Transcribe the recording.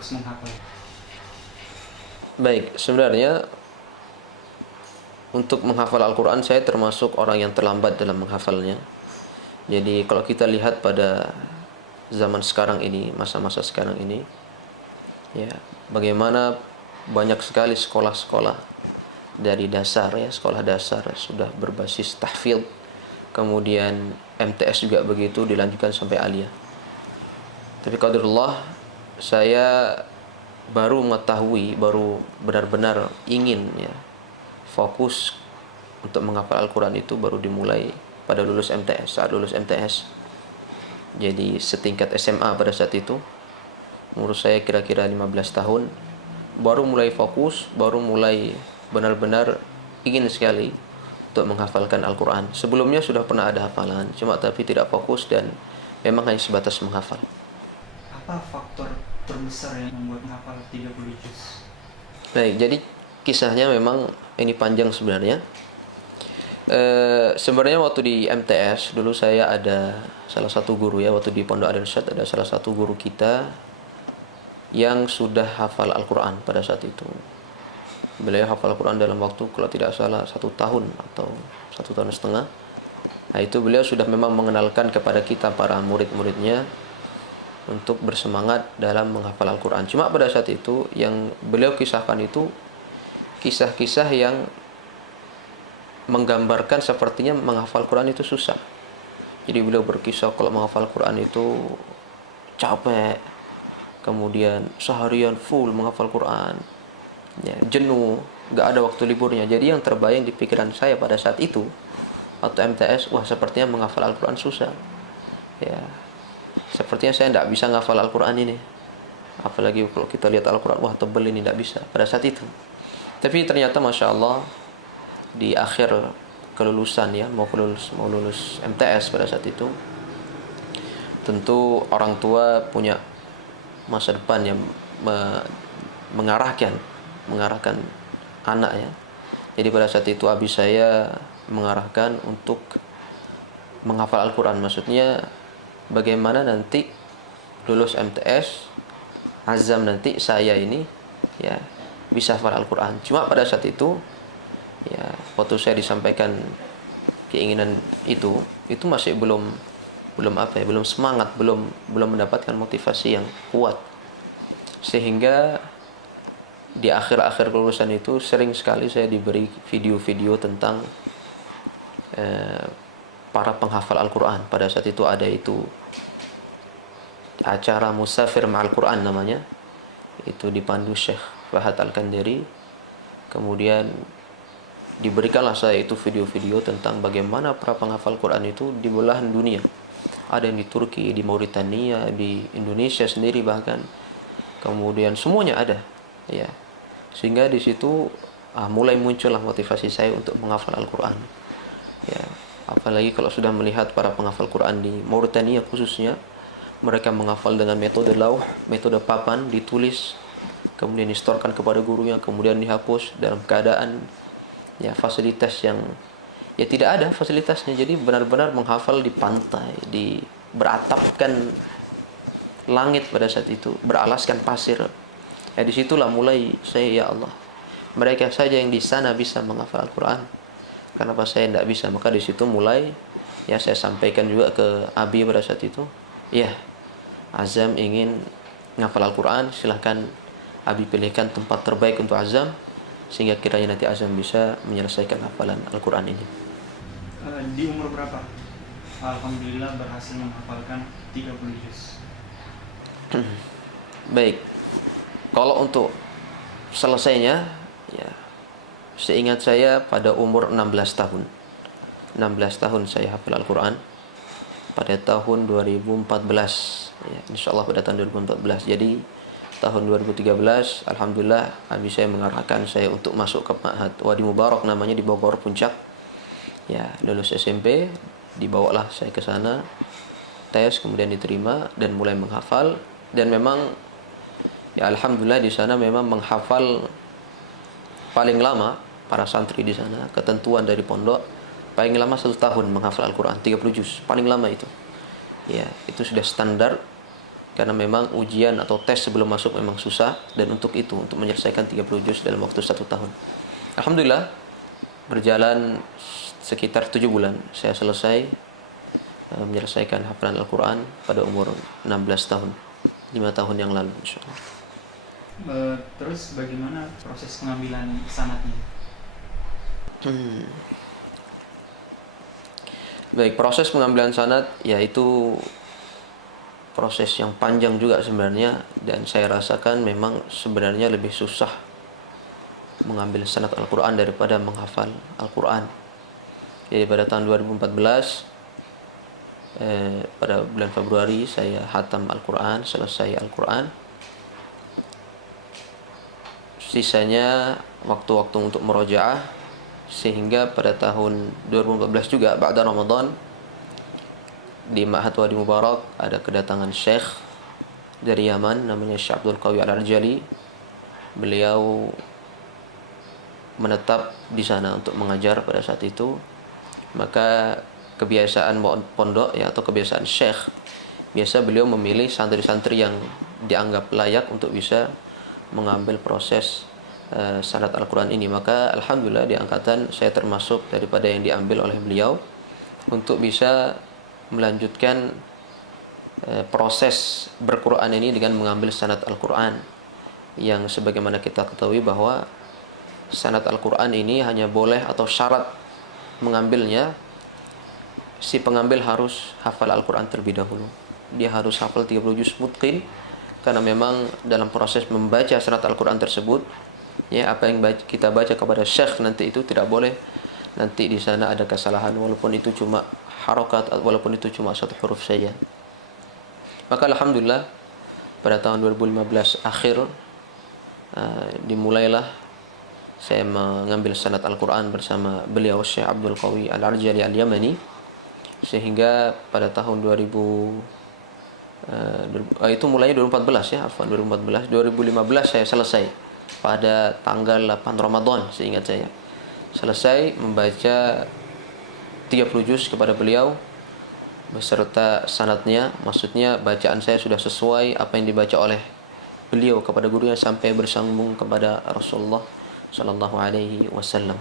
fokus menghafal? Baik, sebenarnya untuk menghafal Al-Quran saya termasuk orang yang terlambat dalam menghafalnya. Jadi kalau kita lihat pada zaman sekarang ini, masa-masa sekarang ini, ya, bagaimana banyak sekali sekolah-sekolah dari dasar, ya, sekolah dasar sudah berbasis tahfidz, kemudian MTS juga begitu, dilanjutkan sampai aliyah. Tapi qadarullah, saya baru mengetahui, baru benar-benar ingin, ya, fokus untuk menghafal Al-Quran itu baru dimulai pada lulus MTS. Saat lulus MTS, jadi setingkat SMA pada saat itu, umur saya kira-kira 15 tahun, baru mulai fokus, baru mulai benar-benar ingin sekali untuk menghafalkan Al-Quran. Sebelumnya sudah pernah ada hafalan, cuma tapi tidak fokus dan memang hanya sebatas menghafal. Apa faktor terbesar yang membuat menghafal 30 juz? Baik, jadi kisahnya memang ini panjang sebenarnya. Sebenarnya waktu di MTS dulu saya ada salah satu guru, ya, waktu di Pondok Al-Irsyad ada salah satu guru kita yang sudah hafal Al-Quran pada saat itu. Beliau hafal Al-Quran dalam waktu kalau tidak salah 1 tahun atau 1 tahun setengah. Nah, itu beliau sudah memang mengenalkan kepada kita para murid-muridnya untuk bersemangat dalam menghafal Al-Quran. Cuma pada saat itu yang beliau kisahkan itu kisah-kisah yang menggambarkan sepertinya menghafal Quran itu susah. Jadi beliau berkisah kalau menghafal Quran itu capek, kemudian seharian full menghafal Quran, ya, jenuh, gak ada waktu liburnya. Jadi yang terbayang di pikiran saya pada saat itu atau MTS, wah, sepertinya menghafal Al-Quran susah, ya, sepertinya saya tidak bisa menghafal Al-Quran ini. Apalagi kalau kita lihat Al-Quran, wah, tebel ini, tidak bisa pada saat itu. Tapi ternyata Masya Allah di akhir kelulusan, ya, mau lulus MTS pada saat itu, tentu orang tua punya masa depan yang mengarahkan anak, ya. Jadi pada saat itu abi saya mengarahkan untuk menghafal Al-Quran. Maksudnya bagaimana nanti lulus MTS, azam nanti saya ini, ya, bisa hafal Al-Quran. Cuma pada saat itu, ya, waktu saya disampaikan keinginan itu masih belum semangat, belum mendapatkan motivasi yang kuat. Sehingga di akhir-akhir kelulusan itu sering sekali saya diberi video-video tentang para penghafal Al-Quran. Pada saat itu ada itu acara Musafir Ma'al Quran namanya, itu dipandu Syekh Fahad Al-Kandari. Kemudian diberikanlah saya itu video-video tentang bagaimana para penghafal Quran itu di belahan dunia. Ada yang di Turki, di Mauritania, di Indonesia sendiri bahkan. Kemudian semuanya ada, ya. Sehingga di situ mulai muncullah motivasi saya untuk menghafal Al-Quran, ya. Apalagi kalau sudah melihat para penghafal Quran di Mauritania khususnya, mereka menghafal dengan metode lauh, metode papan, ditulis, kemudian distorkan kepada gurunya, kemudian dihapus dalam keadaan, ya, fasilitas yang, ya, tidak ada fasilitasnya. Jadi benar-benar menghafal di pantai, di beratapkan langit pada saat itu, beralaskan pasir. Ya, disitulah mulai saya, ya Allah, mereka saja yang di sana bisa menghafal Al-Quran, kenapa saya tidak bisa? Maka di situ mulai, ya, saya sampaikan juga ke abi pada saat itu, ya, azam ingin menghafal Al-Quran, silahkan abi pilihkan tempat terbaik untuk azam, sehingga kiranya nanti azam bisa menyelesaikan hafalan Al-Quran ini. Di umur berapa alhamdulillah berhasil menghafalkan 30 juz? Baik, kalau untuk selesainya, ya, seingat saya pada umur 16 tahun 16 tahun saya hafal Al-Quran pada tahun 2014, ya, insyaallah pada tahun 2014. Jadi tahun 2013 alhamdulillah abi saya mengarahkan saya untuk masuk ke Ma'had Wadi Mubarak namanya di Bogor Puncak, ya. Lulus SMP dibawalah saya ke sana, tes, kemudian diterima dan mulai menghafal. Dan memang, ya, alhamdulillah di sana memang menghafal paling lama para santri di sana. Ketentuan dari pondok paling lama 1 tahun menghafal Al-Quran 30 juz, paling lama itu, ya, itu sudah standar. karena memang ujian atau tes sebelum masuk memang susah, dan untuk menyelesaikan 30 juz dalam waktu 1 tahun. Alhamdulillah berjalan sekitar 7 bulan saya selesai menyelesaikan hafalan Al-Quran pada umur 16 tahun, 5 tahun yang lalu insyaallah. Terus bagaimana proses pengambilan sanadnya? Baik, proses pengambilan sanad yaitu proses yang panjang juga sebenarnya, dan saya rasakan memang sebenarnya lebih susah mengambil sanad Al-Quran daripada menghafal Al-Quran. Jadi pada tahun 2014 pada bulan Februari saya hatam Al-Quran, selesai Al-Quran. Sisanya waktu-waktu untuk murojaah, sehingga pada tahun 2014 juga ba'da Ramadan di Ma'had Wadi Mubarak ada kedatangan syekh dari Yaman namanya Syekh Abdul Qawi Al-Arjali. Beliau menetap di sana untuk mengajar pada saat itu. Maka kebiasaan pondok ya, atau kebiasaan syekh, biasa beliau memilih santri-santri yang dianggap layak untuk bisa mengambil proses sanad Al-Quran ini. Maka alhamdulillah di angkatan saya termasuk daripada yang diambil oleh beliau untuk bisa melanjutkan proses berquran ini dengan mengambil sanad Al-Quran, yang sebagaimana kita ketahui bahwa sanad Al-Quran ini hanya boleh atau syarat mengambilnya si pengambil harus hafal Al-Quran terlebih dahulu. Dia harus hafal 30 juz mutqin, karena memang dalam proses membaca sanad Al-Quran tersebut ya, apa yang kita baca kepada syekh nanti itu tidak boleh nanti di sana ada kesalahan, walaupun itu cuma harokat, walaupun itu cuma satu huruf saja. Maka alhamdulillah pada tahun 2015 akhir dimulailah saya mengambil sanad Al-Quran bersama beliau Syekh Abdul Qawi Al-Arjali Al-Yamani, sehingga pada tahun 2000 itu mulainya 2014 ya, 2015 saya selesai pada tanggal 8 Ramadan seingat saya. Selesai membaca 30 juz kepada beliau beserta sanadnya, maksudnya bacaan saya sudah sesuai apa yang dibaca oleh beliau kepada gurunya sampai bersambung kepada Rasulullah sallallahu alaihi wasallam.